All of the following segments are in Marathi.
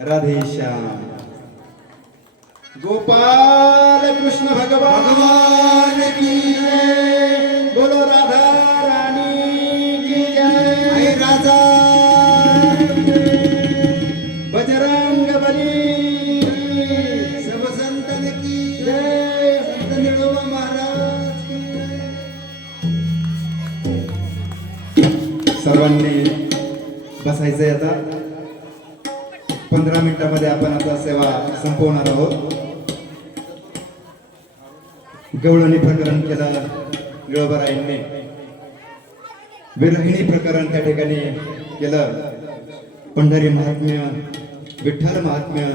राधेश्याम गोपाल कृष्ण भगवान की जय। बोलो राधा रानी की जय। राजा बजरंग बली सब संतन की जय। संत निळोबा महाराज की जय। सर्वांनी बसायचंय आता। 15 मिनिटांमध्ये आपण आता सेवा संपवणार आहोत। गवळणी प्रकरण केलं निळोबारायांनी, विरहिणी प्रकरण त्या ठिकाणी केलं, पंढरी महात्म्य, विठ्ठल महात्म्य,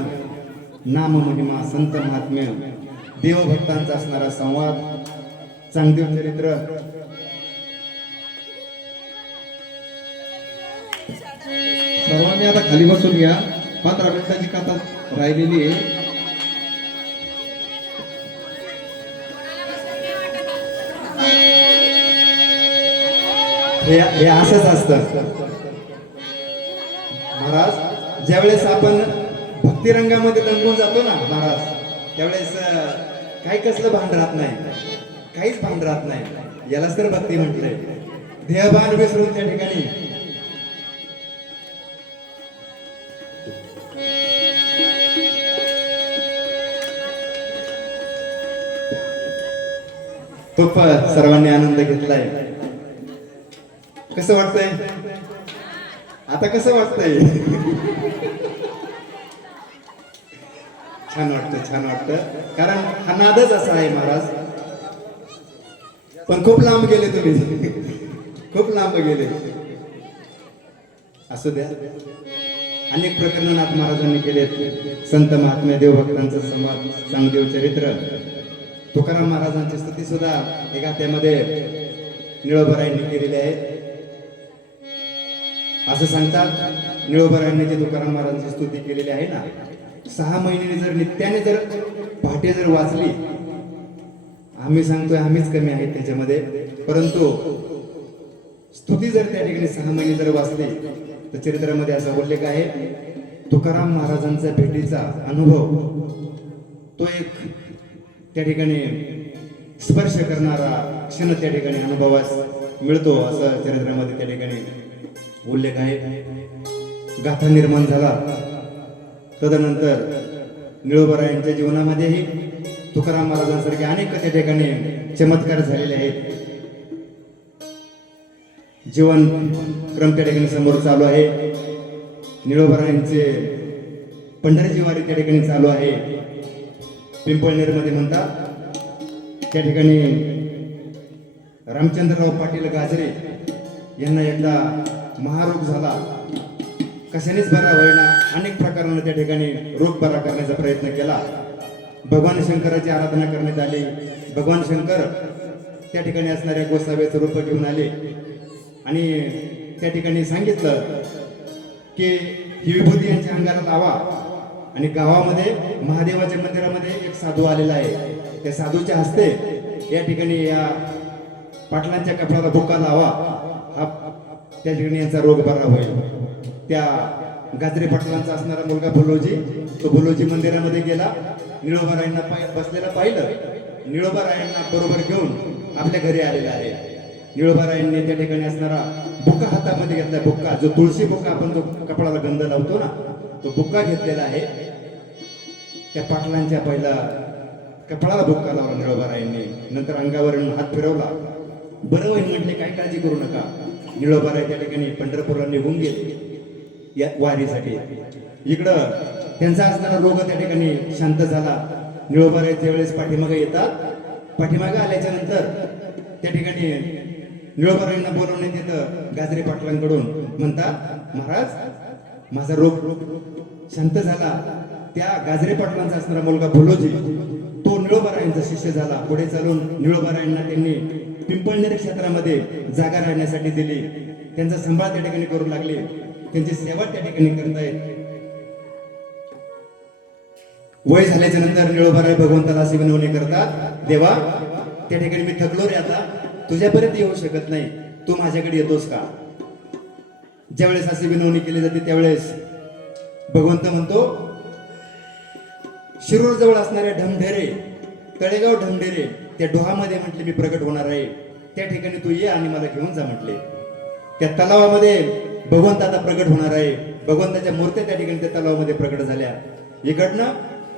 नाम महिमा, संत महात्म्य, देवभक्तांचा असणारा संवाद, चांगदेव चरित्र, सर्वांनी आता खाली बसून घ्या। 15 मिनिटाची कथा राहिलेली आहे। हे असंच असतं महाराज। ज्यावेळेस आपण भक्तिरंगामध्ये रंगून जातो ना महाराज, त्यावेळेस काही कसलं भान राहत नाही, काहीच भान राहत नाही। यालाच तर भक्ती म्हटलंय। देहभान विसरून त्या ठिकाणी खूप सर्वांनी आनंद घेतलाय। कसं वाटतंय आता? कसं वाटतंय? छान वाटतं, छान वाटतं, कारण हा नादच असा आहे महाराज। पण खूप लांब गेले तुम्ही, खूप लांब गेले। असू द्या, अनेक प्रकरण नाथ महाराजांनी केलेत। संत महात्म्य, देवभक्तांचा संवाद, चांगदेव चरित्र, तुकाराम महाराजांची स्तुती सुद्धा एका त्यामध्ये निळोबारायांनी केलेली आहे। असं सांगतात निळोबारायांनी जी तुकाराम महाराजांची स्तुती केलेली आहे ना, 6 महिने जर नित्याने जर पहाटे जर वाचली, आम्ही सांगतोय आम्हीच कमी आहेत त्याच्यामध्ये, परंतु स्तुती जर त्या ठिकाणी 6 महिने जर वाचली तर चरित्रामध्ये असा उल्लेख आहे, तुकाराम महाराजांचा भेटीचा अनुभव तो एक त्या ठिकाणी स्पर्श करणारा क्षण त्या ठिकाणी अनुभवास मिळतो, असं चरित्रामध्ये त्या ठिकाणी उल्लेख आहे। गाथा निर्माण झाला तदनंतर निळोबारायांच्या जीवनामध्येही तुकाराम महाराजांसारखे अनेक त्या ठिकाणी चमत्कार झालेले आहेत। जीवन क्रम त्या ठिकाणी समोर चालू आहे। निळोबारायांचे पंढरी वारी त्या ठिकाणी चालू आहे। पिंपळनेरमध्ये म्हणतात त्या ठिकाणी रामचंद्रराव पाटील गाजरे यांना एकदा महारोग झाला, कशानेच बरा होईना. अनेक प्रकारानं त्या ठिकाणी रोग बरा करण्याचा प्रयत्न केला. भगवान शंकराची आराधना करण्यात आली. भगवान शंकर त्या ठिकाणी असणाऱ्या गोसाव्याचं रूप घेऊन आले आणि त्या ठिकाणी सांगितलं की ही विभूती यांच्या अंगाला लावा. आणि गावामध्ये महादेवाच्या मंदिरामध्ये एक साधू आलेला आहे. त्या साधूच्या हस्ते या ठिकाणी या पाटलांच्या कपड्याला बुक्का लावा, हा त्या ठिकाणी यांचा रोग बरा होईल. त्या गाजरे पाटलांचा असणारा मुलगा भुलोजी, तो भुलोजी मंदिरामध्ये गेला. निळोबारायांना बसलेला पाहिलं. निळोबारायांना बरोबर घेऊन आपल्या घरी आलेला आहे. निळोबारायांनी त्या ठिकाणी असणारा बुक्का हातामध्ये घेतलाय. बुक्का, जो तुळशी बुक्का आपण जो कपडाला गंध लावतो ना, तो बुक्का घेतलेला आहे. त्या पाटलांच्या पहिला कपडाला बुक्का लावला निळोबारायांनी. नंतर अंगावरून हात फिरवला. बरं होईल म्हटले, काही काळजी करू नका. निळोबाराय त्या ठिकाणी पंढरपूरला निघून गेले या वारीसाठी. इकडं त्यांचा असणारा रोग त्या ठिकाणी शांत झाला. निळोबाराय ज्यावेळेस पाठीमागे येतात, पाठीमागे आल्याच्या नंतर त्या ठिकाणी निळोबारायांना बोलवण्यात येतं गाजरे पाटलांकडून. म्हणतात, महाराज माझा रोग शांत झाला. त्या गाजरे पाटलांचा असणारा मुलगा भुलोजी, तो निळोबारायांचा शिष्य झाला. पुढे चालून निळोबारायांना त्यांनी पिंपळनेर क्षेत्रामध्ये जागा राहण्यासाठी दिली. त्यांचा सांभाळ त्या ठिकाणी करू लागले. त्यांची सेवा त्या ठिकाणी करतायत. वय झाल्याच्या नंतर निळोबाराय भगवंताला अशी विनवणी करतात, देवा त्या ठिकाणी मी थकलो रे, आता तुझ्यापर्यंत येऊ शकत नाही, तू माझ्याकडे येतोस का? ज्यावेळेस अशी विनवणी केली जाते त्यावेळेस भगवंत म्हणतो, शिरूर जवळ असणाऱ्या ढमढेरे, तळेगाव ढमढेरे त्या डोहामध्ये म्हटले मी प्रकट होणार आहे. त्या ठिकाणी तू ये आणि मला घेऊन जा म्हटले. त्या तलावामध्ये भगवंत आता प्रकट होणार आहे. भगवंताच्या मूर्त्या त्या ठिकाणी त्या तलावामध्ये प्रकट झाल्या. इकडनं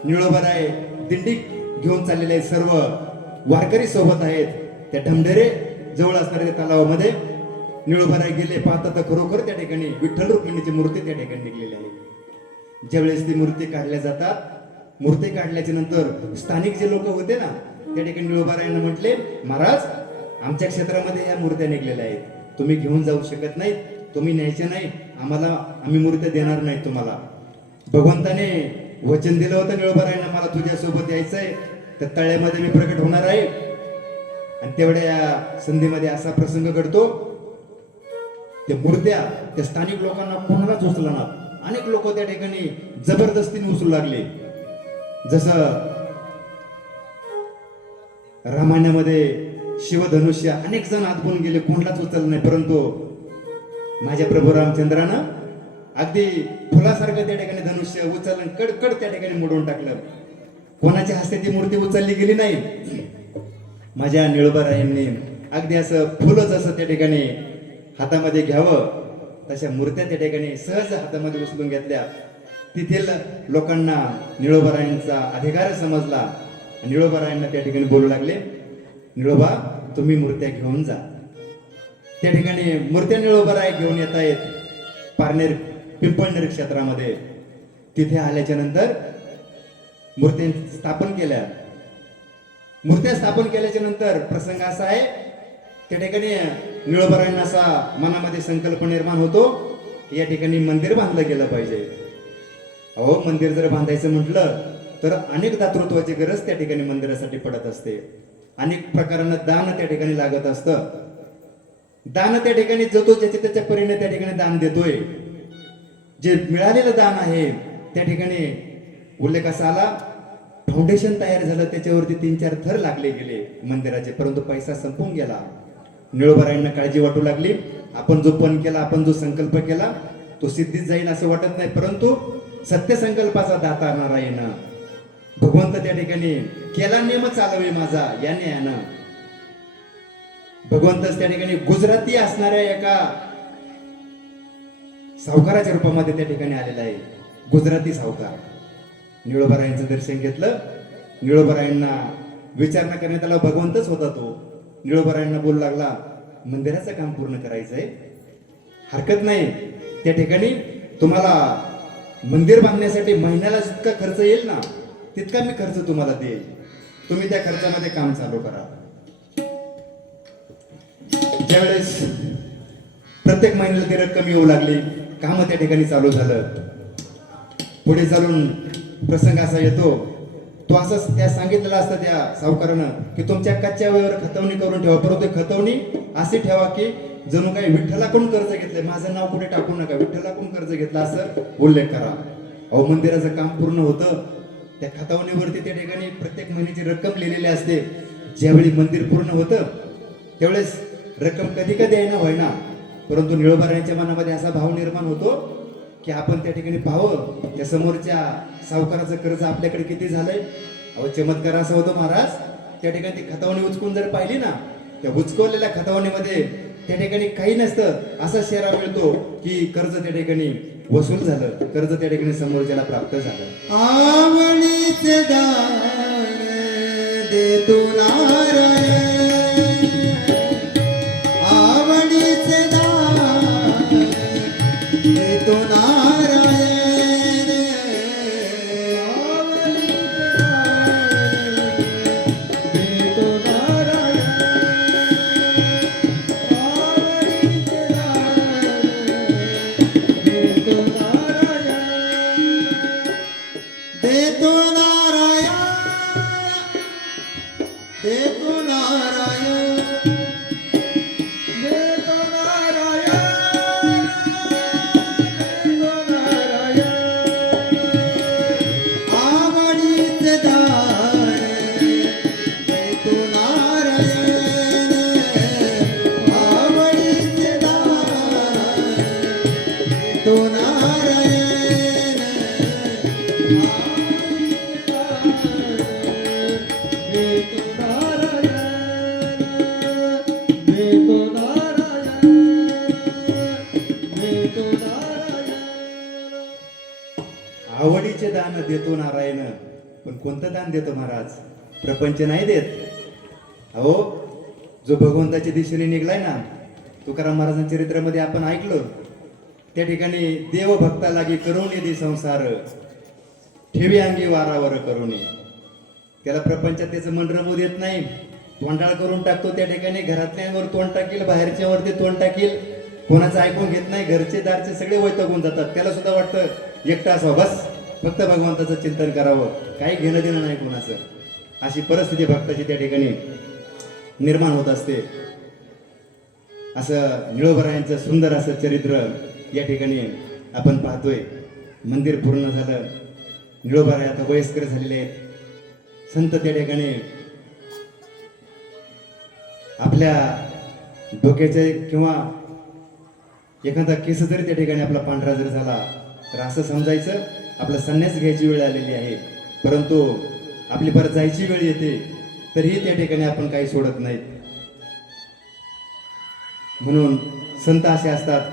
निळोबाराय दिंडी घेऊन चाललेले सर्व वारकरी सोबत आहेत. त्या ढमढेरे जवळ असणाऱ्या त्या तलावामध्ये निळोबाराय गेले. पाहता तर खरोखर त्या ठिकाणी विठ्ठल रुक्मिणीची मूर्ती त्या ठिकाणी निघलेली आहे. ज्यावेळेस ती मूर्ती काढल्या जातात, मूर्ती काढल्याच्या नंतर स्थानिक जे लोक होते ना, त्या ठिकाणी निळोबारायांना म्हटले, महाराज आमच्या क्षेत्रामध्ये या मूर्त्या निघलेल्या आहेत, तुम्ही घेऊन जाऊ शकत नाहीत, तुम्ही न्यायचे नाही आम्हाला, आम्ही मूर्त्या देणार नाही तुम्हाला. भगवंताने वचन दिलं होतं निळोबारायांना, मला तुझ्या सोबत यायचंय, तर तळ्यामध्ये मी प्रकट होणार आहे. आणि तेवढ्या संधीमध्ये असा प्रसंग घडतो, त्या मूर्त्या त्या स्थानिक लोकांना कोणालाच उचलणार. अनेक लोक त्या ठिकाणी जबरदस्तीने उचलू लागले. जसं रामायणामध्ये शिवधनुष्य अनेक जण आतून गेले, कोणालाच उचललं नाही, परंतु माझ्या प्रभू रामचंद्रानं अगदी फुलासारखं त्या ठिकाणी धनुष्य उचललं, कडकड त्या ठिकाणी मोडून टाकलं. कोणाच्या हस्ते ती मूर्ती उचलली गेली नाही. माझ्या निळोबारायांनी अगदी असं फुलं जसं त्या ठिकाणी हातामध्ये घ्यावं, तशा मूर्त्या त्या ठिकाणी सहज हातामध्ये उचलून घेतल्या. तेथील लोकांना निळोबारायांचा अधिकार समजला. निळोबारायांना त्या ठिकाणी बोलू लागले, निळोबा तुम्ही मूर्त्या घेऊन जा. त्या ठिकाणी मूर्त्या निळोबाराय घेऊन येत आहेत पारनेर पिंपळनेर क्षेत्रामध्ये. तिथे आल्याच्या नंतर मूर्त्या स्थापन केल्या. मूर्त्या स्थापन केल्याच्या नंतर प्रसंग असा आहे, त्या ठिकाणी निळोबारायांना असा मनामध्ये संकल्प निर्माण होतो की या ठिकाणी मंदिर बांधलं गेलं पाहिजे. अहो, मंदिर जर बांधायचं म्हटलं तर अनेक दातृत्वाची गरज त्या ठिकाणी मंदिरासाठी पडत असते. अनेक प्रकारांना दान त्या ठिकाणी लागत असतं. दान त्या ठिकाणी जो तो ज्याच्या त्याच्या परीने त्या ठिकाणी दान देतोय. जे मिळालेलं दान आहे त्या ठिकाणी उल्लेख असा आला, फाउंडेशन तयार झालं, त्याच्यावरती 3-4 थर लागले गेले मंदिराचे, परंतु पैसा संपून गेला. निळोबारायांना काळजी वाटू लागली, आपण जो पण केला, आपण जो संकल्प केला तो सिद्धीत जाईल असं वाटत नाही, परंतु सत्य संकल्पाचा दाता नारायण भगवंत त्या ठिकाणी केला नियम चालवे माझा या न्यायानं. भगवंतच त्या ठिकाणी गुजराती असणाऱ्या एका सावकाराच्या रूपामध्ये त्या ठिकाणी आलेला आहे. गुजराती सावकार निळोबारायांचं दर्शन घेतलं. निळोबारायांना विचारणा करण्यात आला, भगवंतच होता तो. निळोबारायांना बोलू लागला, मंदिराचं काम पूर्ण करायचंय, हरकत नाही, त्या ठिकाणी तुम्हाला मंदिर बांधण्यासाठी महिन्याला जितका खर्च येईल ना तितका मी खर्च तुम्हाला देईल, तुम्ही त्या खर्चामध्ये काम चालू करा. ज्यावेळेस प्रत्येक महिन्याला ती रक्कम येऊ लागली, कामं त्या ठिकाणी चालू झालं. पुढे चालून प्रसंग असा येतो, तो असं त्या सांगितलेलं असतं त्या सावकारानं की तुमच्या कच्च्या वेळेवर खतवणी करून ठेवा, परंतु खतवणी अशी ठेवा की जणू काही विठ्ठलाकडून कर्ज घेतलंय, माझं नाव कुठे टाकू नका, विठ्ठलाकडून कर्ज घेतला असं उल्लेख करा. अहो मंदिराचं काम पूर्ण होतं, त्या खतवणीवरती त्या ठिकाणी प्रत्येक महिन्याची रक्कम लिहिलेली असते. ज्यावेळी मंदिर पूर्ण होतं त्यावेळेस रक्कम कधी कधी आहे ना होईना, परंतु निळोबारायांच्या मनामध्ये असा भाव निर्माण होतो की आपण त्या ठिकाणी पाहावं त्या समोरच्या सावकाराचं कर्ज आपल्याकडे किती झालंय. अहो चमत्कार असा होतो महाराज, त्या ठिकाणी ती खतवणी उचकून जर पाहिली ना, त्या उचकवलेल्या खतवणीमध्ये त्या ठिकाणी काही नसतं, असा शेरा मिळतो की कर्ज त्या ठिकाणी वसूल झालं, कर्ज त्या ठिकाणी समोरच्याला प्राप्त झालं. आवडीचे दान देतो नारायण, आवडीचे दान देतो नारायण, देतो नारायण, आवडीचे दान देतो नारायण, देतो नारायण, देतो नारायण, देतो नारायण, आवडीचे दान देतो नारायण, आवडीचे दान देतो नारायण, आवडीचे दान देतो नारायण. पण कोणतं दान देतो महाराज? प्रपंच नाही देत. अहो जो भगवंताच्या दिशेने निघलाय ना, तुकाराम महाराजांच्या चरित्रामध्ये आपण ऐकलं, त्या ठिकाणी देव भक्ता लागी करुणी दे संसार, ठेवी अंगी वारावर करुणी. त्याला प्रपंचात त्याचं मन रमू देत नाही, तोंडाळ करून टाकतो. त्या ठिकाणी घरातल्यांवर तोंड टाकील, बाहेरच्यावरती तोंड टाकील, कोणाचं ऐकून घेत नाही, घरचे दारचे सगळे वैतागून जातात. त्याला सुद्धा वाटतं एकटा असावं, बस फक्त भगवंताचं चिंतन करावं, काही घेणं देणं नाही कोणाचं. अशी परिस्थिती भक्ताची त्या ठिकाणी निर्माण होत असते. असं निळोबरायांचं सुंदर असं चरित्र या ठिकाणी आपण पाहतोय. मंदिर पूर्ण झालं, निळोबराय आता वयस्कर झालेले आहेत. संत त्या ठिकाणी आपल्या डोक्याचे किंवा एखादा केस जरी त्या ठिकाणी आपला पांढरा जर झाला तर असं समजायचं आपला संन्यास घ्यायची वेळ आलेली आहे. परंतु आपली परत जायची वेळ येते तरीही त्या ठिकाणी आपण काही सोडत नाहीत. म्हणून संत असे असतात,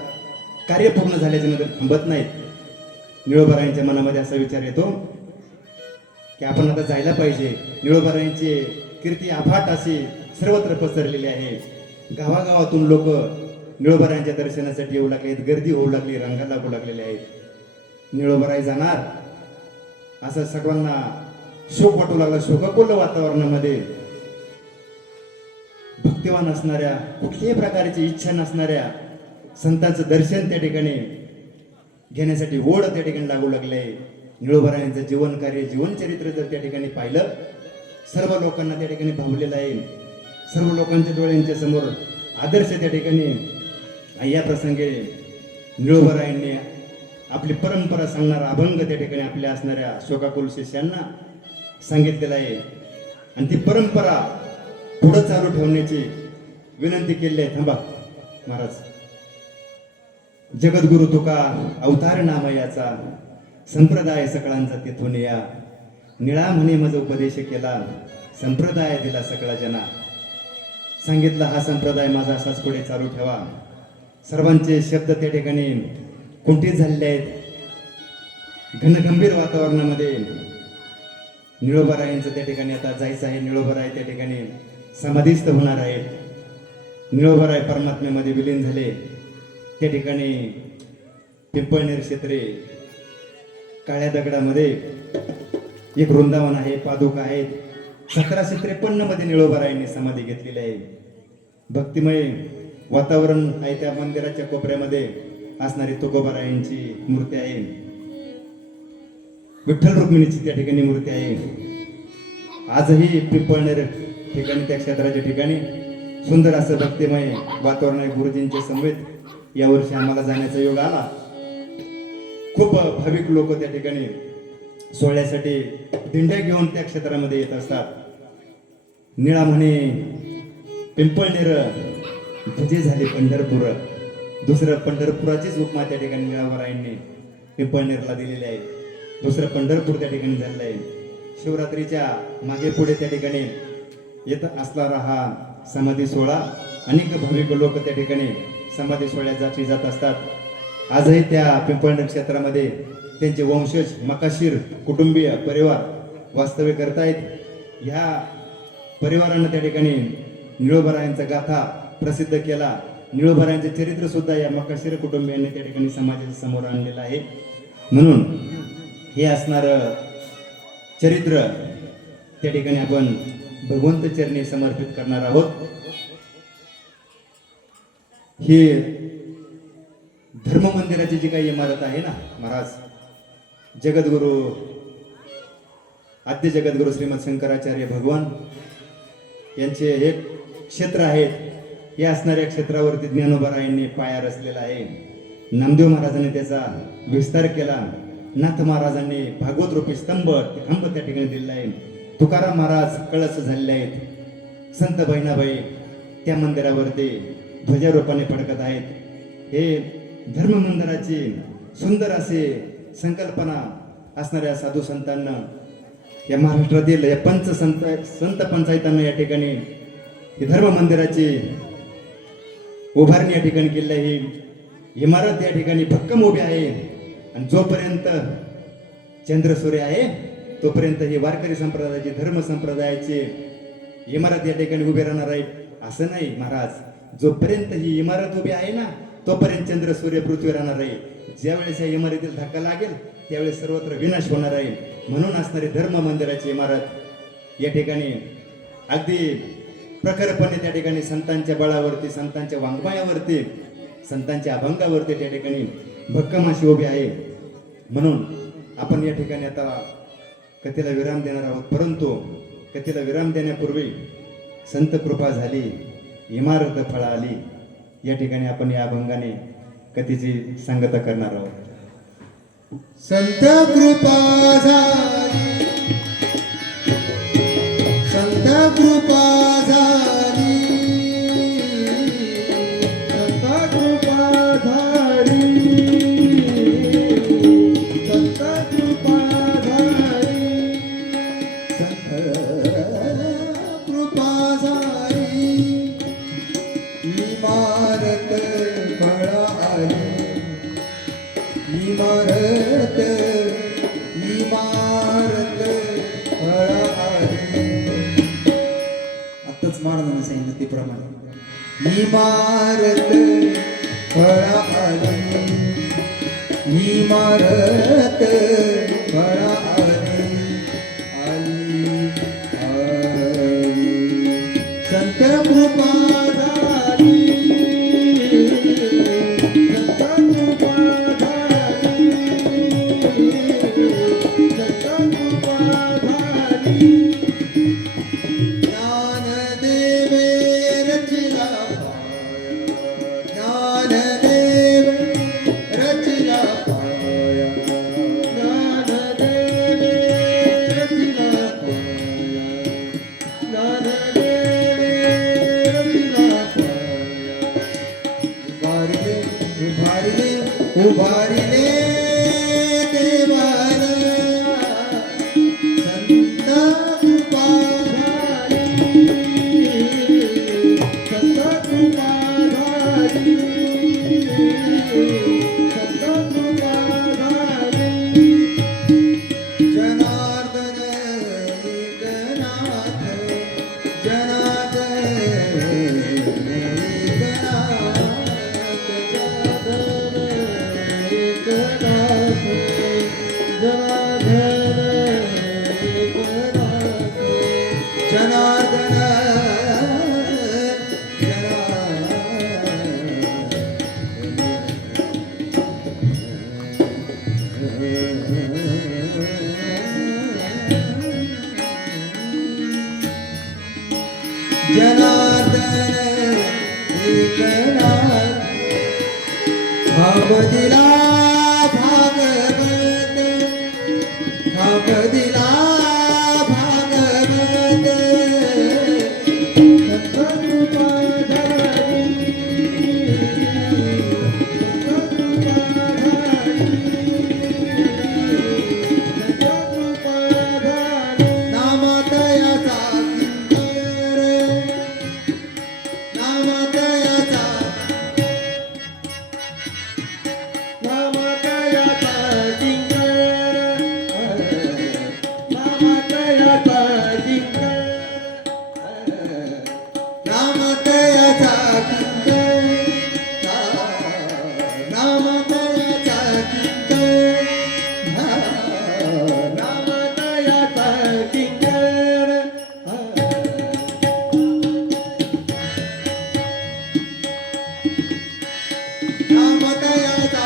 कार्य पूर्ण झाल्याच्या नंतर थांबत नाहीत. निळोबारायांच्या मनामध्ये असा विचार येतो की आपण आता जायला पाहिजे. निळोबारायांची कीर्ती अफाट अशी सर्वत्र पसरलेली आहे. गावागावातून लोक निळोबारायांच्या दर्शनासाठी येऊ लागले, गर्दी होऊ लागली, रांगा लागू लागलेल्या आहेत. निळोबाराय जाणार असं सर्वांना शोक वाटू लागला. शोकाकुल वातावरणामध्ये भक्तिवान असणाऱ्या, कुठल्याही प्रकारची इच्छा नसणाऱ्या संतांचं दर्शन त्या ठिकाणी घेण्यासाठी ओढ त्या ठिकाणी लागू लागले. निळोबारायांचं जीवन कार्य, जीवन चरित्र जर त्या ठिकाणी पाहिलं, सर्व लोकांना त्या ठिकाणी भावलेलं आहे. सर्व लोकांच्या डोळ्यांच्या समोर आदर्श त्या ठिकाणी या प्रसंगी निळोबारायांनी आपली परंपरा सांगणारा अभंग त्या ठिकाणी आपल्या असणाऱ्या शोकाकुल शिष्यांना सांगितलेलं आहे. आणि ती परंपरा पुढं चालू ठेवण्याची विनंती केली आहे. थांबा महाराज. जगद्गुरु तुका अवतार नाम याचा, संप्रदाय सकळांचा तिथून या, निळा म्हणे मज उपदेश केला, संप्रदाय दिला सकळा जना. सांगितलं हा संप्रदाय माझा असाच पुढे चालू ठेवा. सर्वांचे शब्द त्या ठिकाणी कुंठित झालेले आहेत. घनगंभीर वातावरणामध्ये निळोबारायांचं त्या ठिकाणी आता जायचं आहे. निळोबाराय त्या ठिकाणी समाधीस्थ होणार आहेत. निळोबाराय परमात्म्यामध्ये विलीन झाले. त्या ठिकाणी पिंपळनेर क्षेत्रे काळ्या दगडामध्ये एक वृंदावन आहे, पादुका आहेत. 1753 मध्ये निळोबारायांनी समाधी घेतलेली आहे. भक्तिमय वातावरण आहे त्या मंदिराच्या कोपऱ्यामध्ये असणारी तुकोबारायांची मूर्ती आहे, विठ्ठल रुक्मिणीची त्या ठिकाणी मूर्ती आहे. आजही पिंपळनेर ठिकाणी त्या क्षेत्राच्या ठिकाणी सुंदर असं भक्तिमय वातावरण आहे. गुरुजींच्या समवेत यावर्षी आम्हाला जाण्याचा योग आला. खूप भाविक लोक त्या ठिकाणी सोहळ्यासाठी दिंड्या घेऊन त्या क्षेत्रामध्ये येत असतात. निळा म्हणे पिंपळनेर भजे झाले पंढरपूर. दुसरं पंढरपुराचीच उपमा त्या ठिकाणी निळावरायांनी पिंपळनेरला दिलेली आहे. दुसरं पंढरपूर त्या ठिकाणी झालेलं आहे. शिवरात्रीच्या मागे पुढे त्या ठिकाणी येत असणारा हा समाधी सोहळा, अनेक भाविक लोक त्या ठिकाणी समाधी सोहळ्यासाठी जात असतात. आजही त्या पिंपळनेर क्षेत्रामध्ये त्यांचे वंशज मकाशीर कुटुंबीय परिवार वास्तव्य करतायत. ह्या परिवारानं त्या ठिकाणी निळोबारायांचा गाथा प्रसिद्ध केला. निळोबारायांचे चरित्र सुद्धा या मकाशीर कुटुंबियांनी त्या ठिकाणी समाजाच्या समोर आणलेलं आहे. म्हणून हे असणार चरित्र त्या ठिकाणी आपण भगवंत चरणी समर्पित करणार आहोत. ही धर्म मंदिराची जी काही इमारत आहे ना महाराज, जगद्गुरु आद्य जगद्गुरु श्रीमद शंकराचार्य भगवान यांचे हे क्षेत्र आहेत. हे असणाऱ्या क्षेत्रावरती ज्ञानोबारायांनी पाया रचलेला आहे. नामदेव महाराजांनी त्याचा विस्तार केला. नाथ महाराजांनी भागवत रूपी खंब त्या ठिकाणी दिलेला आहे. तुकाराम महाराज कळस झालेले आहेत. संत बहिणाबाई त्या मंदिरावरती ध्वजारोपाने फडकत आहेत. हे धर्म मंदिराची सुंदर असे संकल्पना असणाऱ्या साधू संतांना, या महाराष्ट्रातील या संत पंचायतांना या ठिकाणी ही धर्म मंदिराची उभारणी या ठिकाणी केली आहे. ही इमारत या ठिकाणी भक्कम उभी आहे आणि जोपर्यंत चंद्रसूर्य आहे तोपर्यंत ही वारकरी संप्रदायाची धर्म संप्रदायाची इमारत या ठिकाणी उभी राहणार आहे. असं नाही महाराज, जोपर्यंत ही इमारत उभी आहे ना तोपर्यंत चंद्र सूर्य पृथ्वी राहणार आहे. ज्यावेळेस या इमारतीला धक्का लागेल त्यावेळेस सर्वत्र विनाश होणार आहे. म्हणून असणारी धर्म मंदिराची इमारत या ठिकाणी अगदी प्रखरपणे त्या ठिकाणी संतांच्या बळावरती, संतांच्या वाङ्मयावरती, संतांच्या अभंगावरती त्या ठिकाणी भक्कम अशी उभी आहे. म्हणून आपण या ठिकाणी आता कथेला विराम देणार आहोत. परंतु कथेला विराम देण्यापूर्वी संत कृपा झाली, इमारत फळाली, या ठिकाणी आपण या अभंगाने कथेची सांगता करणार आहोत. संत कृपा झाली, संत कृपा झाली, संत कृपा झाली, संत कृपा झाली, संत कृपा झाली, इमारत फळाली, इमारत इमारत फळाली. आताच महाराजांनी सांगितलं ते प्रमाणे इमारत फळाली, इमारत फळाली, आली आली संत कृपा झाली, उभारिले देवाला संत कृपा झाली, संत कृपा झाली, संत कृपा झाली. जनार्दन एकनाथ, जनार्दन एकनाथ, जनार्दन एकनाथ. जनार्दन एकनाथ धाम दिला भागवत धाम दिला भागवत नामतयाचा किंकर नामतयाचा नामतयाचा किंकर नामतयाचा किंकर नामतयाचा किंकर नामतयाचा किंकर नामतयाचा किंकर नामतयाचा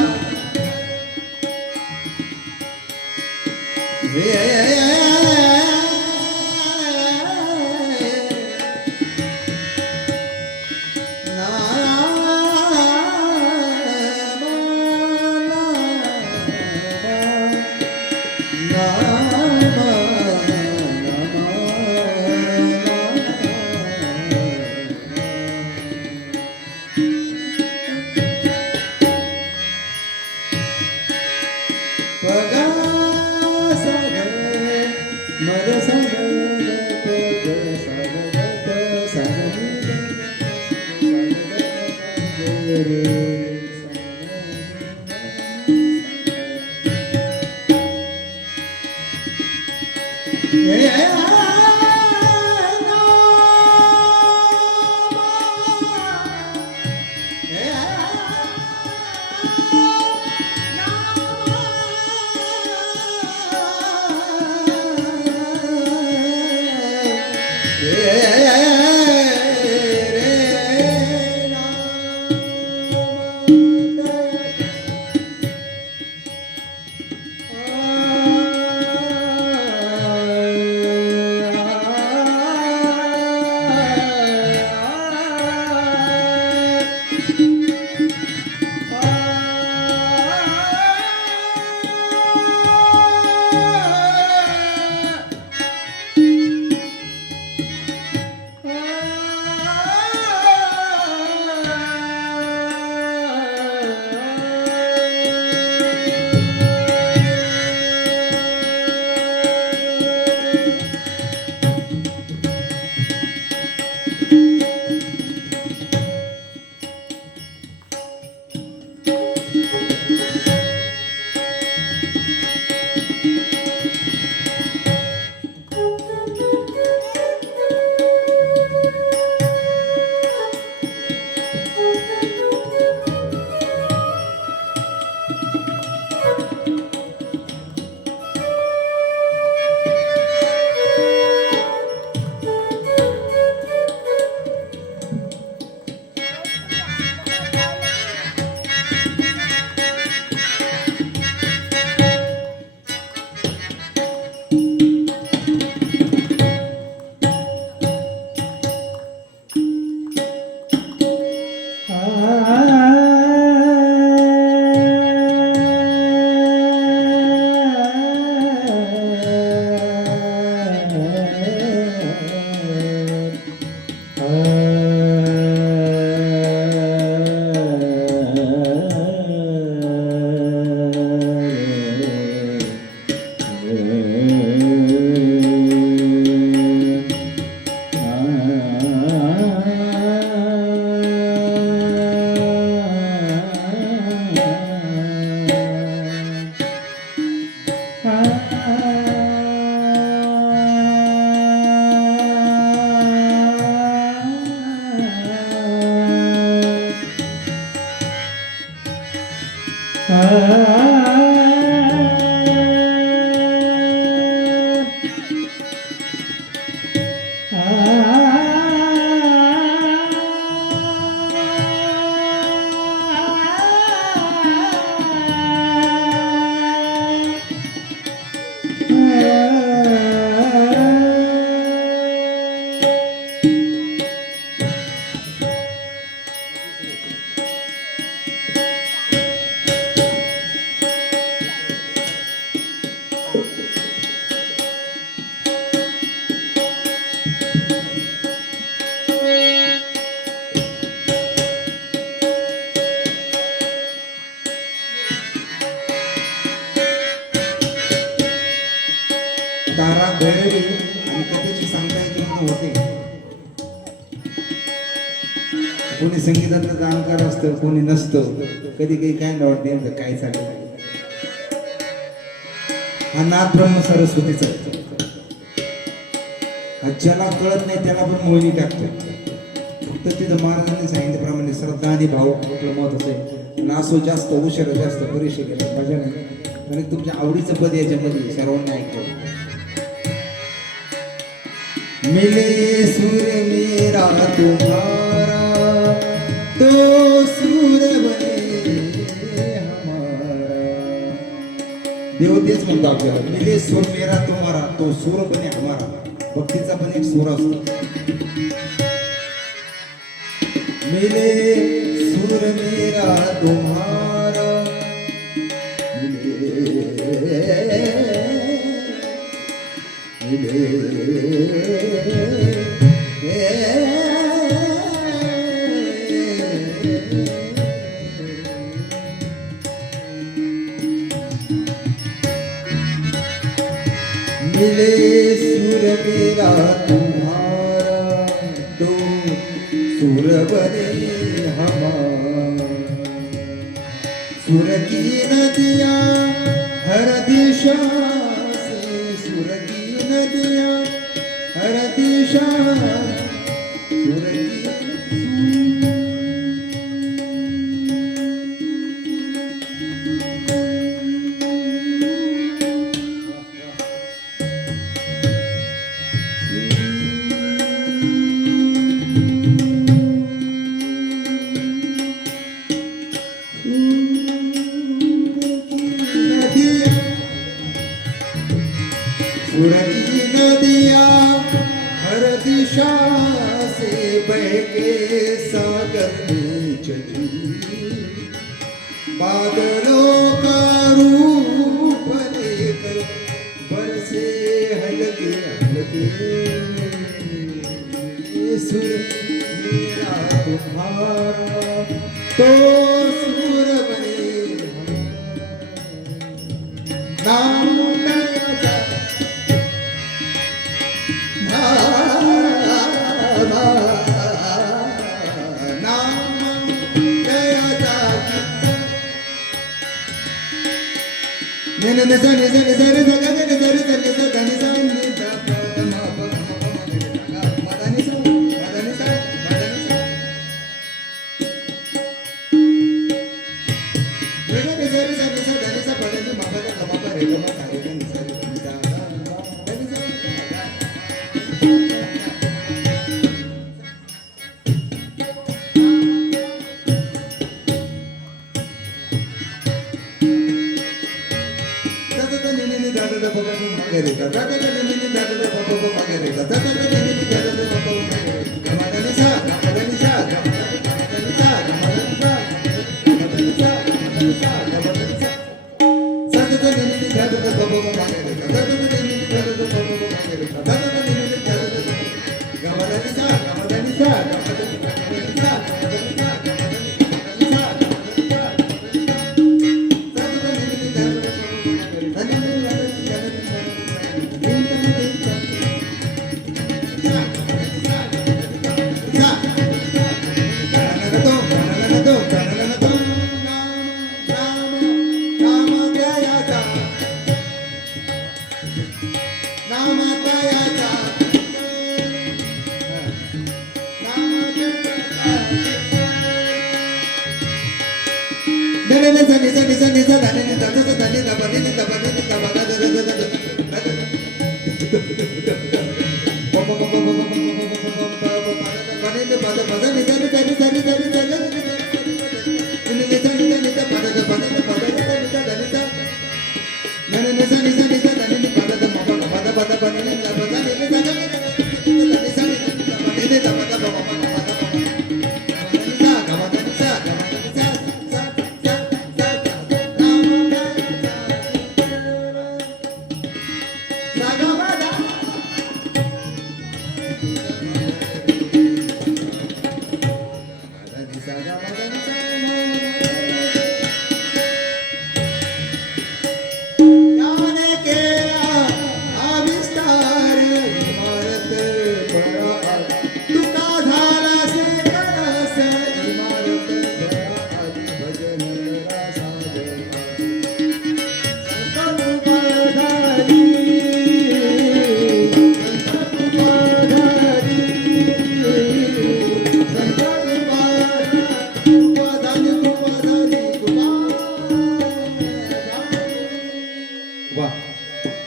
तारा भैरवी आणि कथेची सांगता याच्यामध्ये होते. कोणी संगीतातलं जाणकार असतं, कोणी नसतं. कधी काही काय वाटत यांचं काय चाललं. हा नाद ब्रह्म सरस्वतीचा आहे. हा ज्याला कळत नाही त्याला पण मोहिनी टाकतो. फक्त तिथं महाराजांनी सांगितल्याप्रमाणे श्रद्धा आणि भाव आपलं महत्वाचं आहे. आणि असो जास्त उशीर जास्त परीक्षे केलं मजा नाही. आणि तुमच्या आवडीचं पद याच्यामध्ये सर्वांनी ऐकलं. मिले सूर मेरा तुम्हारा तो सूर बने हमारा. देव तेच म्हणतो आपल्याला, मिले सूर मेरा तुम्हारा तो सूर बने हमारा. भक्तीचा पण एक सूर असतो. मिले सूर मेरा तुम्हारा मिले सुर मेरा तुम्हारा तो सुर बने हमारा. सुर की नदियाँ हर दिशा से, सुर की नदियाँ हर दिशा सुर की सुर की नदियाँ हर दिशा से बह के सागर में चली. बादलों का रूप लेकर बरसे हल्के हल्के. सुर मेरा तुम्हारा तो सुर बने नाम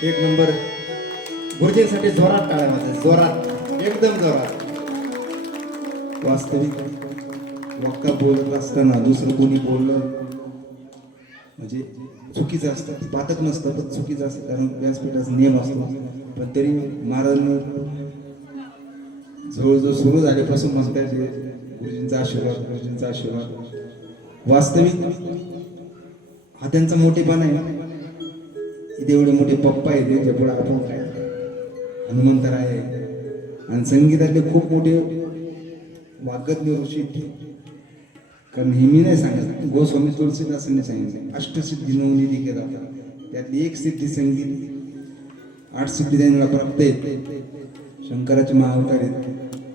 एक नंबर. गुरुजींसाठी जोरात टाळ्या वाजवा, जोरात, एकदम जोरात. वास्तविक वक्ता बोलत असताना दुसरं कोणी बोललं म्हणजे चुकीचं असतं, पातक नसतं पण चुकीचं असतं, कारण व्यासपीठाचा नियम असतो. पण तरी महाराजांनी जवळजवळ सुरू झाल्यापासून म्हणतात जे गुरुजींचा आशीर्वाद, गुरुजींचा आशीर्वाद. वास्तविक हा त्यांचा मोठेपणा आहे. इथे एवढे मोठे पप्पा आहेत त्यांच्या पुढे आपण काय, हनुमंतराय आहे. आणि संगीतातले खूप मोठे वाग्यज्ञ ऋषी, कारण हे मी नाही सांगत, गोस्वामी तुलसीदासांनी सांगितलं अष्टसिद्धी नवनिधी केला, त्यातली एक सिद्धी संगीत, 8 सिद्धी त्यांना प्राप्त आहेत, शंकराचे महाअवतार आहेत.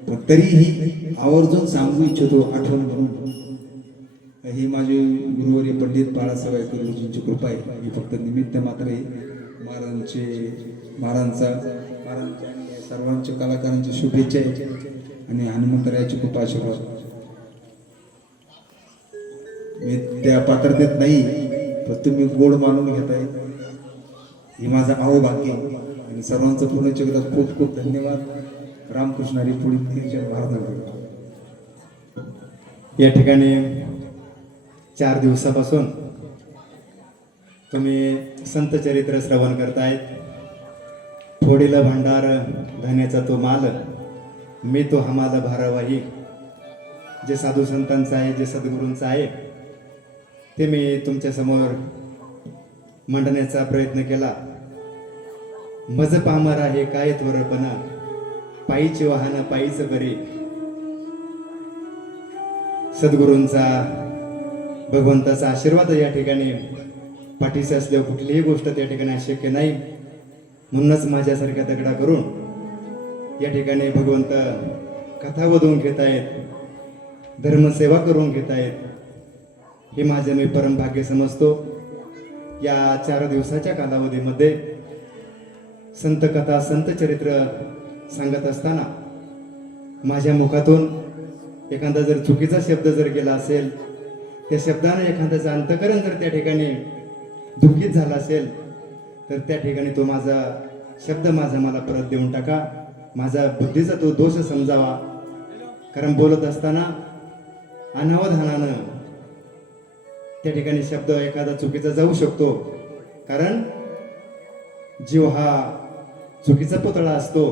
पण तरीही आवर्जून सांगू इच्छितो आठवण करून, ही माझे गुरुवर्य पंडित बाळासाहेब गुरुजींची कृपा आहे. ही फक्त निमित्त मात्र आहे. महाराजांच्या आणि सर्वांच्या कलाकारांच्या शुभेच्छा आहेत आणि हनुमंतरायाची खूप आशीर्वाद. मी त्या पात्रतेत नाही, पण तुम्ही गोड मानून घेताय हे माझं अहोभाग्य आहे. आणि सर्वांचं पुणे एकदा खूप खूप धन्यवाद. रामकृष्ण हरी पुढील जय महाराज. या ठिकाणी 4 दिवसापासून तुम्ही संत चरित्र श्रवण करतायत. फोडीला भांडार धान्याचा तो माल, मी तो हमाल भारवाही. जे साधू संतांचं आहे, जे सद्गुरूंचं आहे, ते मी तुमच्यासमोर मांडण्याचा प्रयत्न केला. मज पामर आहे काय त्वरपणा, पायीची वाहन पायीच बरी. सद्गुरूंचा, भगवंताचा आशीर्वाद या ठिकाणी पाठीशी असल्यावर कुठलीही गोष्ट त्या ठिकाणी अशक्य नाही. म्हणूनच माझ्यासारख्या दगडा करून या ठिकाणी भगवंत कथा वधवून घेत आहेत, धर्मसेवा करून घेत आहेत. हे माझे मी परमभाग्य समजतो. या 4 दिवसाच्या कालावधीमध्ये संत कथा, संत चरित्र सांगत असताना माझ्या मुखातून एखादा जर चुकीचा शब्द जर गेला असेल, त्या शब्दाने एखाद्याचं अंतकरण जर त्या ठिकाणी दुःखित झाला असेल, तर त्या ठिकाणी तो माझा शब्द मला परत देऊन टाका. माझा बुद्धीचा तो दोष समजावा. कारण बोलत असताना अनावधानानं त्या ठिकाणी शब्द एखादा चुकीचा जाऊ शकतो. कारण जीव हा चुकीचा पुतळा असतो,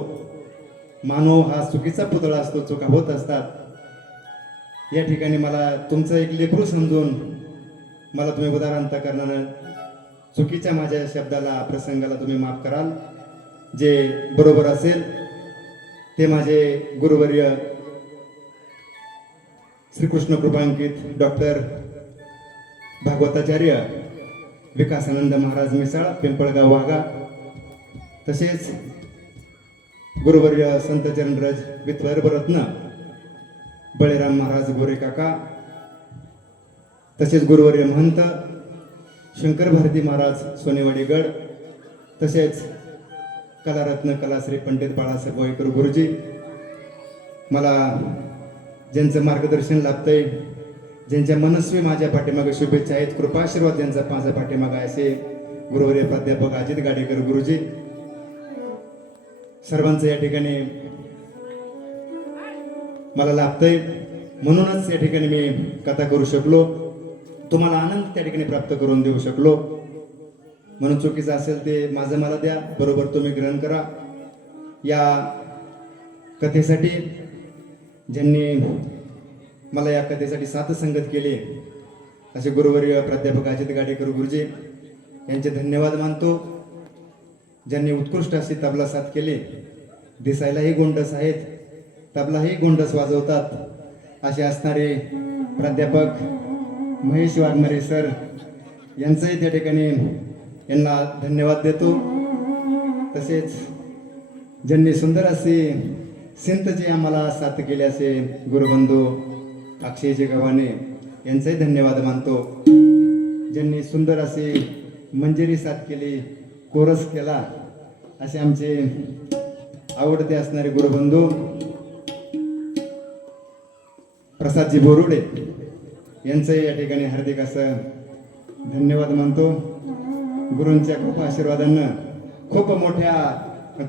मानव हा चुकीचा पुतळा असतो, चुका होत असतात. या ठिकाणी मला तुमचं एक लेकरू समजून मला तुम्ही उदाहरण करणार, चुकीच्या माझ्या शब्दाला, प्रसंगाला तुम्ही माफ कराल. जे बरोबर असेल ते माझे गुरुवर्य श्रीकृष्ण कृपांकित डॉक्टर भागवताचार्य विकासानंद महाराज मिसाळ, पिंपळगाव वाघा, तसेच गुरुवर्य संत चरणरज विद्वरत्न बळीराम महाराज गोरे काका, तसेच गुरुवर्य महंत शंकर भारती महाराज सोनेवाडीगड, तसेच कलारत्न कलाश्री पंडित बाळासाहेब वाईकर गुरुजी, मला ज्यांचं मार्गदर्शन लाभतंय, ज्यांच्या मनस्वी माझ्या पाठीमागे शुभेच्छा आहेत, कृपाशीर्वाद ज्यांचा माझ्या पाठीमागे आहे, असे गुरुवर्य प्राध्यापक अजित गाडेकर गुरुजी, सर्वांचं या ठिकाणी मला लाभतंय. म्हणूनच या ठिकाणी मी कथा करू शकलो, तुम्हाला आनंद त्या ठिकाणी प्राप्त करून देऊ शकलो. म्हणून चुकीचं असेल ते माझं मला द्या, बरोबर तुम्ही ग्रहण करा. या कथेसाठी ज्यांनी मला या कथेसाठी साथ संगत केली असे गुरुवर्य प्राध्यापक अजित गाडेकर गुरुजी यांचे धन्यवाद मानतो. ज्यांनी उत्कृष्ट अशी तबला साथ केली, दिसायलाही गोंडस आहेत, तबलाही गोंडस वाजवतात, असे असणारे प्राध्यापक महेश वाघमारे सर यांचंही त्या ठिकाणी यांना धन्यवाद देतो. तसेच ज्यांनी सुंदर असे सिंतचे आम्हाला साथ केले असे गुरुबंधू अक्षयजी गव्हाणे यांचाही धन्यवाद मानतो. ज्यांनी सुंदर असे मंजिरी साथ केली, कोरस केला, असे आमचे आवडते असणारे गुरुबंधू प्रसादजी बोरुडे यांचंही या ठिकाणी हार्दिक असं धन्यवाद मानतो. गुरूंच्या कृपा आशीर्वादानं खूप मोठ्या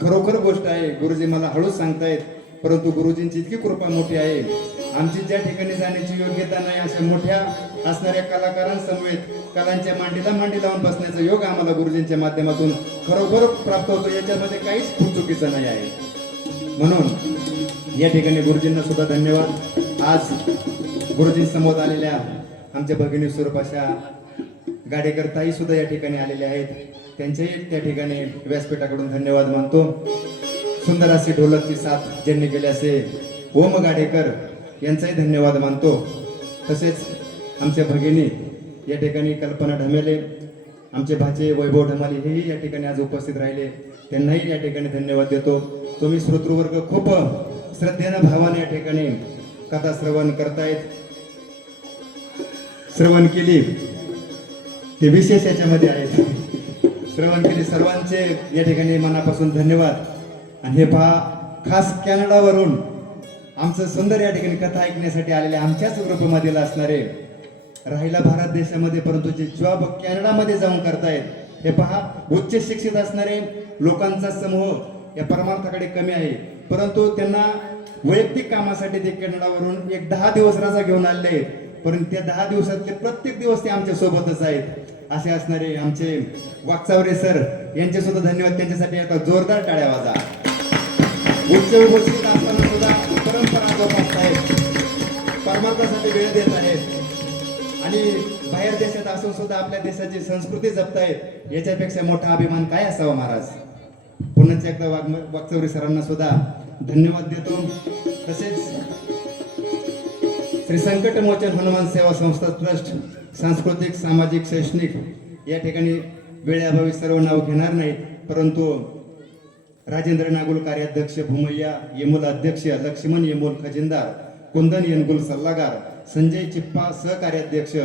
खरोखर गोष्ट आहे. गुरुजी मला हळूच सांगतायत, परंतु गुरुजींची इतकी कृपा मोठी आहे. आमची ज्या ठिकाणी जाण्याची योग्यता नाही अशा मोठ्या असणाऱ्या कलाकारांसमवेत कलांच्या मांडीला मांडी लावून बसण्याचा योग आम्हाला गुरुजींच्या माध्यमातून खरोखर प्राप्त होतो. याच्यामध्ये काहीच खूप चुकीचं नाही आहे. म्हणून या ठिकाणी गुरुजींना सुद्धा धन्यवाद. आज गुरुजींसमोर आलेल्या आमच्या भगिनी स्वरूपाशा गाडेकर ताई सुद्धा या ठिकाणी आलेल्या आहेत. त्यांचेही त्या ठिकाणी व्यासपीठाकडून धन्यवाद मानतो. सुंदर अशी ढोलकची साथ ज्यांनी केली असे ओम गाडेकर यांचाही धन्यवाद मानतो. तसेच आमच्या भगिनी या ठिकाणी कल्पना ढमेले, आमचे भाचे वैभव ढमाले हेही या ठिकाणी आज उपस्थित राहिले. त्यांनाही या ठिकाणी धन्यवाद देतो. तुम्ही श्रोतृवर्ग खूप श्रद्धेनं भावाने या ठिकाणी कथा श्रवण करतायत. श्रवण केली ते विशेष याच्यामध्ये आहेत. श्रवण केली सर्वांचे या ठिकाणी मनापासून धन्यवाद. आणि हे पहा, खास कॅनडावरून आमचं सुंदर या ठिकाणी कथा ऐकण्यासाठी आलेले आमच्याच ग्रुपमधील असणारे, राहिला भारत देशामध्ये परंतु जे जॉब कॅनडामध्ये जाऊन करतायत. हे पहा, उच्च शिक्षित असणारे लोकांचा समूह या परमार्थाकडे कमी आहे, परंतु त्यांना वैयक्तिक कामासाठी ते कॅनडावरून एक 10 दिवस रजा घेऊन आलेले आहेत. परंतु त्या 10 दिवसातले प्रत्येक दिवस ते आमच्या सोबतच आहेत. असे असणारे आमचे वाकचावरे सर यांचे सुद्धा धन्यवाद. त्यांच्यासाठी आता जोरदार टाळ्या वाजा. उच्च उपस्थित असताना सुद्धा परंपरा जोपासतायत, परमार्थासाठी वेळ देत आहेत आणि बाहेर देशात असून सुद्धा आपल्या देशाची संस्कृती जपतायत. याच्यापेक्षा मोठा अभिमान काय असावा महाराज. पुन्हा एकदा वाकचौरे सरांना सुद्धा धन्यवाद देतो. तसेच श्री संकट मोचन हनुमान सेवा संस्था ट्रस्ट सांस्कृतिक सामाजिक शैक्षणिक या ठिकाणी वेळेअभावी सर्व नाव घेणार नाहीत, परंतु राजेंद्र नागुल कार्याध्यक्ष, भूमय्या येमूल अध्यक्ष, लक्ष्मण येमूल खजिनदार, कुंदन येनगुल सल्लागार, संजय चिप्पा सहकार्याध्यक्ष,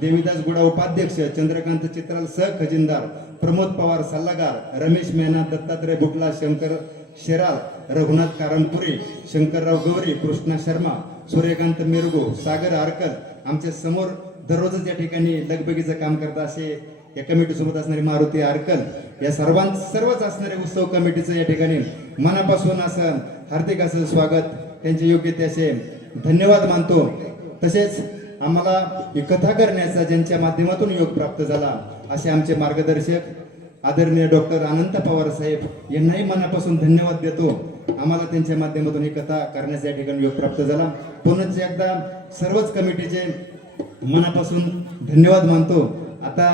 देवीदास गुडा उपाध्यक्ष, चंद्रकांत चित्राल सह खजिनदार, प्रमोद पवार सल्लागार, रमेश मेहना, दत्तात्रय बुटला, शंकर शेराल, रघुनाथ कारंपुरी, शंकरराव गौरी, कृष्णा शर्मा, सूर्यकांत मिरगो, सागर आरकल आमच्या समोर दररोजच या ठिकाणी लगबगीचं काम करता असे या कमिटी सोबत असणारे मारुती आरकल, या सर्वच असणारे उत्सव कमिटीचं या ठिकाणी मनापासून असं हार्दिक असं स्वागत, त्यांचे योग्य ते असे धन्यवाद मानतो. तसेच आम्हाला ही कथा करण्याचा ज्यांच्या माध्यमातून योग प्राप्त झाला असे आमचे मार्गदर्शक आदरणीय डॉक्टर अनंत पवार साहेब यांनाही मनापासून धन्यवाद देतो. आम्हाला त्यांच्या माध्यमातून ही कथा करण्याचा या ठिकाणी योग प्राप्त झाला. पुन्हा एकदा सर्वच कमिटीचे मनापासून धन्यवाद मानतो. आता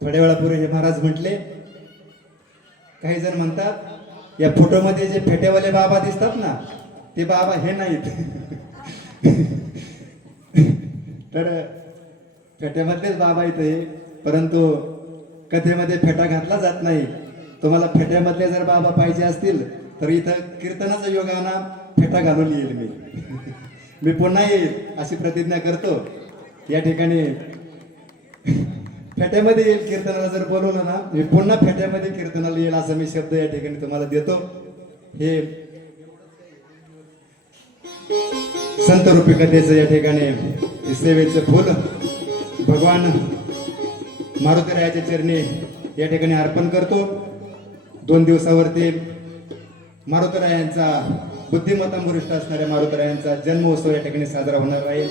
थोड्या वेळापूर्वी हे महाराज म्हटले, काही जण म्हणतात या फोटोमध्ये जे फेट्यावाले बाबा दिसतात ना ते बाबा हे नाहीत. तर फेट्यामधलेच बाबा इथे, परंतु कथेमध्ये फेटा घातला जात नाही. तुम्हाला फेट्यामधले जर बाबा पाहिजे असतील तर इथं कीर्तनाचा योगाना फेटा घालून येईल मी पुन्हा येईल अशी प्रतिज्ञा करतो. या ठिकाणी फेट्यामध्ये येईल कीर्तनाला जर बोलवलं ना, मी पुन्हा फेट्यामध्ये कीर्तनाला येईल असा मी शब्द या ठिकाणी तुम्हाला देतो. हे संत रूपी कथेचं या ठिकाणी सेवेचं फुल भगवान मारुतीरायाच्या चरणी या ठिकाणी अर्पण करतो. 2 दिवसावरती मारुतीरायांचा बुद्धिमत्ता वरिष्ठ असणाऱ्या मारुतीरायांचा जन्मोत्सव या ठिकाणी साजरा होणार आहे.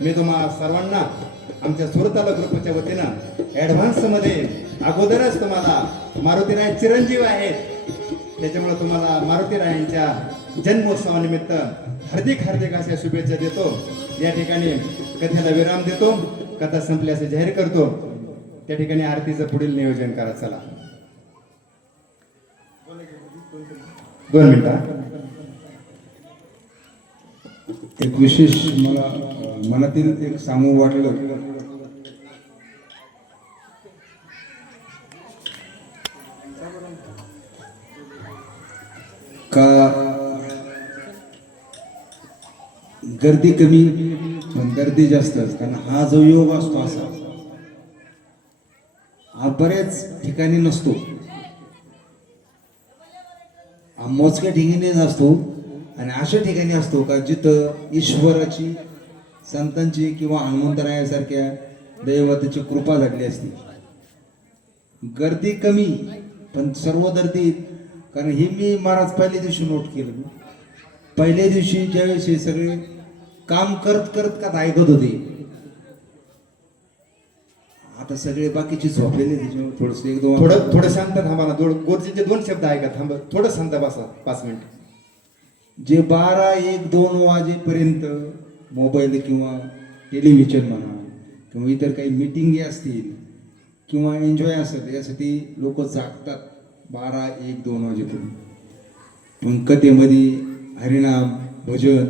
मी तुम्हा सर्वांना आमच्या सुरताला ग्रुपच्या वतीनं ऍडव्हान्स मध्ये अगोदरच तुम्हाला मारुतीराय चिरंजीव आहेत, त्याच्यामुळे तुम्हाला मारुतीरायांच्या जन्मोत्सवानिमित्त हार्दिक अशा शुभेच्छा देतो. या ठिकाणी कथेला विराम देतो. कथा संपली असे जाहीर करतो. त्या ठिकाणी आरतीचं पुढील नियोजन करा. चला 2 मिनिटं. एक विशेष मला मनातील एक सांगू वाटलं. का गर्दी कमी पण गर्दी जास्त, कारण हा जो योग असतो असा हा बऱ्याच ठिकाणी नसतो. हा मोजक्या ठिकाणीच असतो आणि अशा ठिकाणी असतो का जिथं ईश्वराची, संतांची किंवा हनुमंतरायासारख्या दैवताची कृपा झाली असते. गर्दी कमी पण सर्व दर्दी, कारण हे मी महाराज पहिल्या दिवशी नोट केलं मी. पहिल्या दिवशी ज्यावेळेस हे सगळे काम करत करत का ऐकत होते, आता सगळे बाकीचे झोपलेले त्याच्यामुळे थोडस एक दोन थोडं थोडं शांत थांबा ना. गुरुजींचे 2 शब्द ऐका. थांबा, थोडं शांत बसा 5 मिनिट. जे 12, 1, 2 वाजेपर्यंत मोबाईल किंवा टेलिव्हिजन म्हणा किंवा इतर काही मिटिंगी असतील किंवा एन्जॉय असेल यासाठी लोक जागतात 12, 1, 2 वाजेपर्यंत. पण कथेमध्ये हरिनाम भजन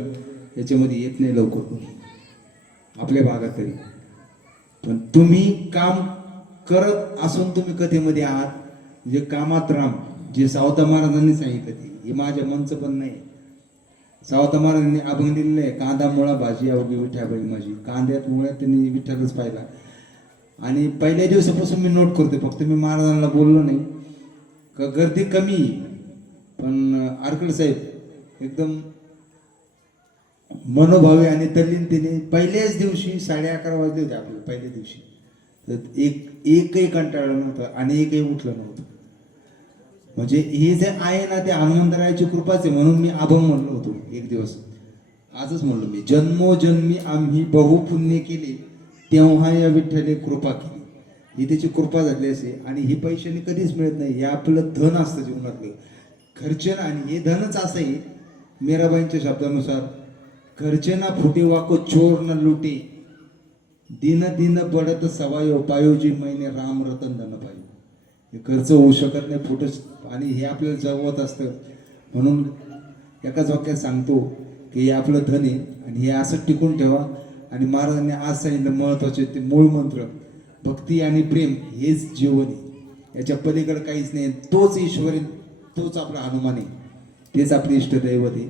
याच्यामध्ये येत नाही लवकर कोणी, आपल्या भागात तरी. पण तुम्ही काम करत असून तुम्ही कथेमध्ये आहात, म्हणजे कामात राम, जे सावता महाराजांनी सांगितलं ते, हे माझ्या मनचं पण नाही. सावता महाराजांनी अभंग दिलेलं आहे, कांदा मुळा भाजी अवघी विठ्ठाबाई माझी. कांद्यात मुळ्यात त्यांनी विठ्ठलच पाहिला. आणि पहिल्या दिवसापासून मी नोट करतोय, फक्त मी महाराजांना बोललो नाही का गर्दी कमी, पण आरकड साहेब एकदम मनोभावी आणि तल्लीनतेने पहिल्याच दिवशी 11:30 वाजले होते आपल्याला पहिल्या दिवशी. तर एकही कंटाळलं नव्हतं आणि एकही उठलं नव्हतं. म्हणजे हे जे आहे ना ते हनुमंतरायाची कृपाच आहे. म्हणून मी अभंग म्हणलो होतो एक दिवस, आजच म्हणलो मी, जन्मोजन्मी आम्ही बहुपुण्य केले तेव्हा या विठ्ठले कृपा केली. ही त्याची कृपा झाली असे. आणि ही पैशाने कधीच मिळत नाही, हे आपलं धन असतं जीवनातलं खर्चन. आणि हे धनच असं आहे, मीराबाईंच्या शब्दानुसार, खर्चे ना फुटे वाको चोर न लुटे, दिन दिन बढत सवायो पायोजी मैने राम रतन धन पाहिजे. हे खर्च होऊ शकत नाही, फुटच. आणि हे आपल्याला जगवत असतं. म्हणून एकाच वाक्यात सांगतो की हे आपलं धन आहे आणि हे असं टिकून ठेवा. आणि महाराजांनी आज सांगितलं महत्वाचे ते मूळ मंत्र, भक्ती आणि प्रेम हेच जीवन आहे, याच्या पलीकडे काहीच नाही. तोच ईश्वर आहे, तोच आपला हनुमान आहे, तेच आपले इष्टदैवत आहे.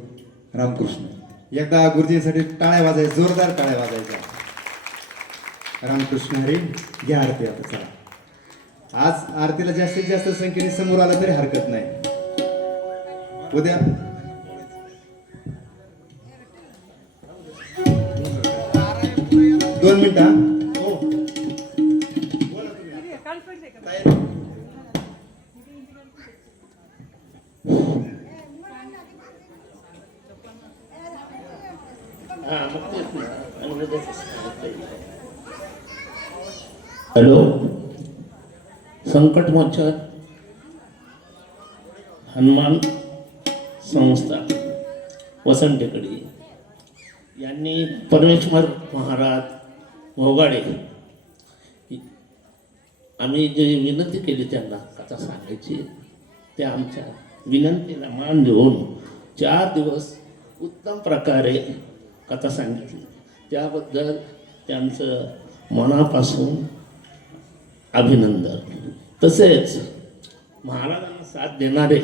रामकृष्ण. एकदा गुरुजींसाठी टाळ्या वाजायच्या, जोरदार टाळ्या वाजायच्या. रामकृष्ण हरी. घ्या आरती आता. चला, आज आरतीला जास्तीत जास्त संख्येने समोर आला तरी हरकत नाही. उद्या 2 मिनिटं. हॅलो, संकटमोचन हनुमान संस्था वसंत टेकडी यांनी परमेश्वर महाराज मोगाडे आम्ही जे विनंती केली त्यांना कथा सांगायची, त्या आमच्या विनंतीला मान देऊन 4 दिवस उत्तम प्रकारे कथा सांगितली. त्याबद्दल त्यांचं मनापासून अभिनंदन. तसेच महाराजांना साथ देणारे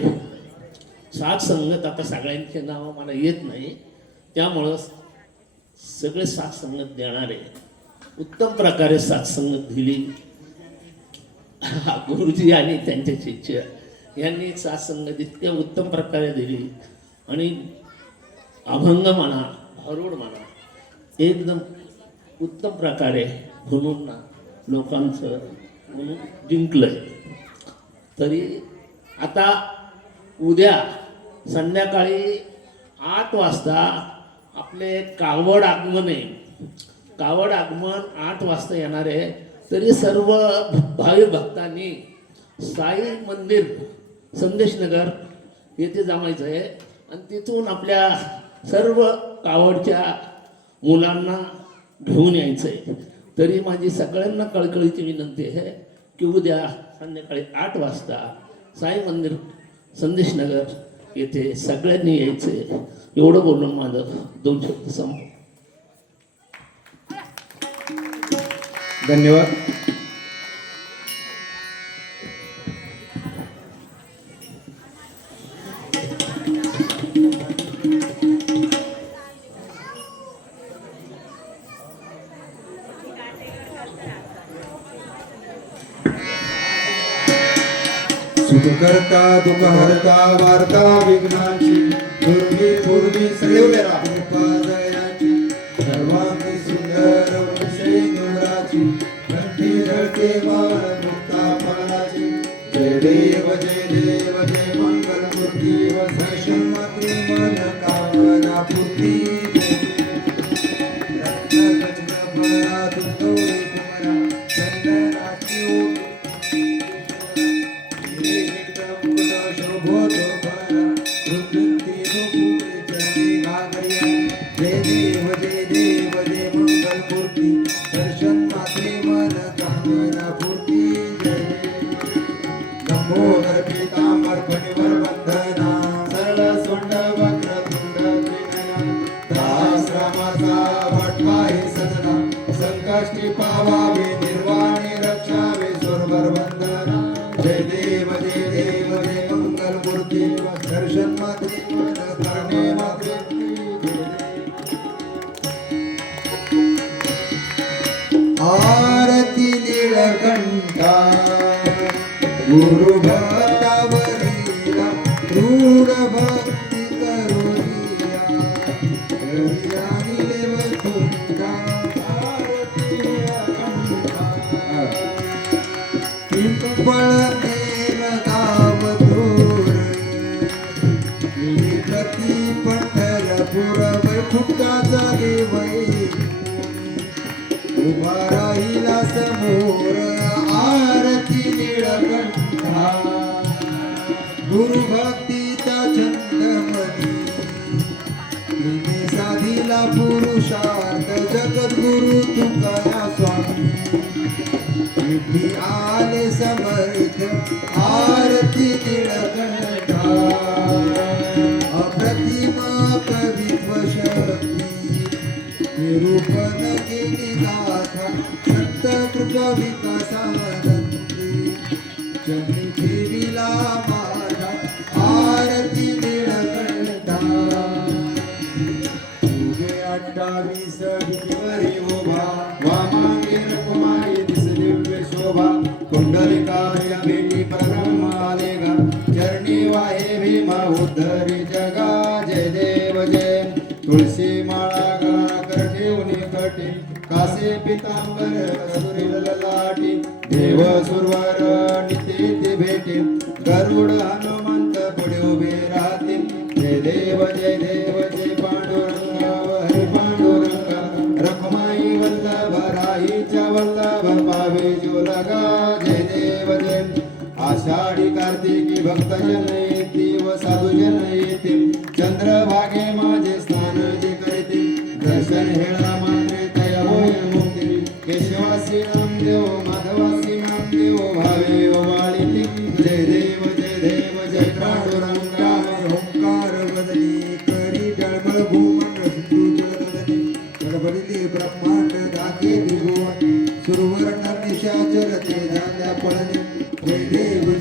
साथ संगत, आता सगळ्यांचे नाव मला येत नाही, त्यामुळं सगळे साथ संगत देणारे उत्तम प्रकारे साथ संगत दिली. गुरुजी आणि त्यांचे शिष्य यांनी साथ संगत इतक्या उत्तम प्रकारे दिली. आणि अभंग म्हणा, भारुड म्हणा, एकदम उत्तम प्रकारे म्हणून लोकांचं म्हणून जिंकलंय. तरी आता उद्या संध्याकाळी 8 वाजता आपले कावड आगमन आहे. कावड आगमन 8 वाजता येणार आहे. तरी सर्व भाविक भक्तांनी साई मंदिर संदेशनगर येथे जमायचं आहे आणि तिथून आपल्या सर्व कावडच्या मुलांना घेऊन यायचं आहे. तरी माझी सगळ्यांना कळकळीची विनंती आहे की उद्या संध्याकाळी 8 वाजता साई मंदिर संदेशनगर येथे सगळ्यांनी यायचं आहे. एवढं बोलून माझं 2 शब्द संपतो. धन्यवाद. सुख करता दुःख हरता वार्ता विघ्नाची, पूर्वी सगळे उभे राहा. कृपादयाची, सर्वांगी सुंदर विषय निवडाची, कंठी रडते माळ मुक्ता फळाची. जय देव जय मंगल मूर्ती वसशन मात्री मन कामना पूर्ती रत्न तुंदोरे कुमरा चंदनाची शोभोतो भरा रुद्रती नुपुरे चंदी घागरिया जय देव जय मंगल मूर्ती दर्शन मात्रे मन कामना पूर्ती लंबोदर पीतांबर फणीवर बंधना सरळ सोंड वक्रतुंड त्रिनयना दास रामाचा भटवा हे सजना संकष्टी पावावे निर्वाणी रक्षावे सोरभर बंधना जय देव जय मंगल मूर्ती दर्शन मात्रे मन करणे मात्रे आरती नीलकंठा गुरु भक्तावरीला क्रूर भक्ती करुनिया करिया निलेवतुंडा आरती नीलकंठा पिंपळ नेम गावधूर प्रति पंढरपूर वैकुंठाचा देवई उभा राहिला समोर आरती निळकंठा गुरु भक्तीचा छंद मनी साधीला पुरुषार्थ जगद्गुरु तुकारा स्वामी विधी आले समर्थ आरती निळकंठा अप्रतिम कवित्व शक्ती निरूपण केली गाथा संत कृपा विकासानंदी चरणी ठेविला माझा आरती निळकंठा तुझे 28 भितीवरी उभा वामांगी रकुमाई दिसली दिव्य शोभा कुंडलिकाया भेटी परब्रह्म आले गा चरणी वाहे भीमा उद्धरी जगा जय देव जय तुळशी माळा गळा कर ठेवून कटी कासे पितांबर कसुरी ललाटी देव सुरवर नित्य ते भेटे गरुड हनुमंत पुढे उभे राहतील जय देव जय पांडुरंग हरी पांडुरंग रखमाई वल्लभ राहीच्या वल्लभ पावे जो लगा जय देव जय आषाढी कार्तिकी भक्तजन येती व साधुजन येती चंद्रभागे माझे स्नान जे करते दर्शन हेळा मात्रे तया होय मुक्ती केशवासी नामदेव माधवासी नामदेव भावे ओवाळीती जय देव जय पांडुरंगा ओंकार वदनी करी जळमळ भूमंड सिंधू जलवदनी गडबडली ब्रह्मांड दाते त्रिभुवन सुरवर्ण निशाचर ते झाल्या पळणे जय देव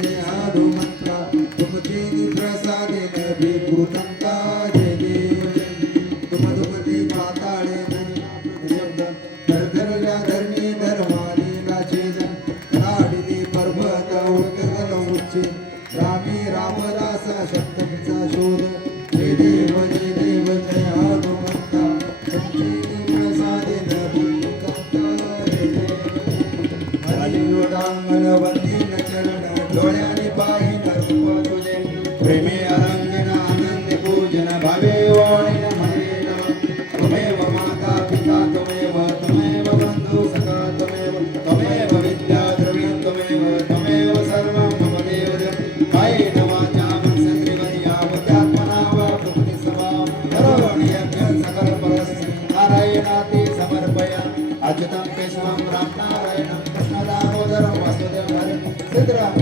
जय हनुमंता तुमचे निप्रसादे नभी भूतंता जय देव तुमदुमती पाताळे शब्द धरधरल्या धरणी धर्मालीला छेदन राडिली पर्वत उत्कल उच्चे रामी रामदासा शब्दांचा शोध जय देव जय हनुमंता तुमचे निप्रसादे नभी भूतंता जय देव हरिलोडांगण वंदीन चरण डोळ्याने पाहिन रूप तुझे प्रेमे अरंगन आनंद पूजन भावे वाणीन हरेन त्वमेव माता पिता त्वमेव बंधु सखा त्वमेव विद्या द्रविणं त्वमेव सर्वं मम देव कायेन वाचा मनसेन्द्रियया बुद्ध्यात्मना वा प्रकृति स्वभाव करोमि यज्ञं सकल परस्मै नारायणाते समर्पया अच्युतं केशवं रामनारायणं कृष्णदामोदरं वासुदेवं हरिं सिद्धराम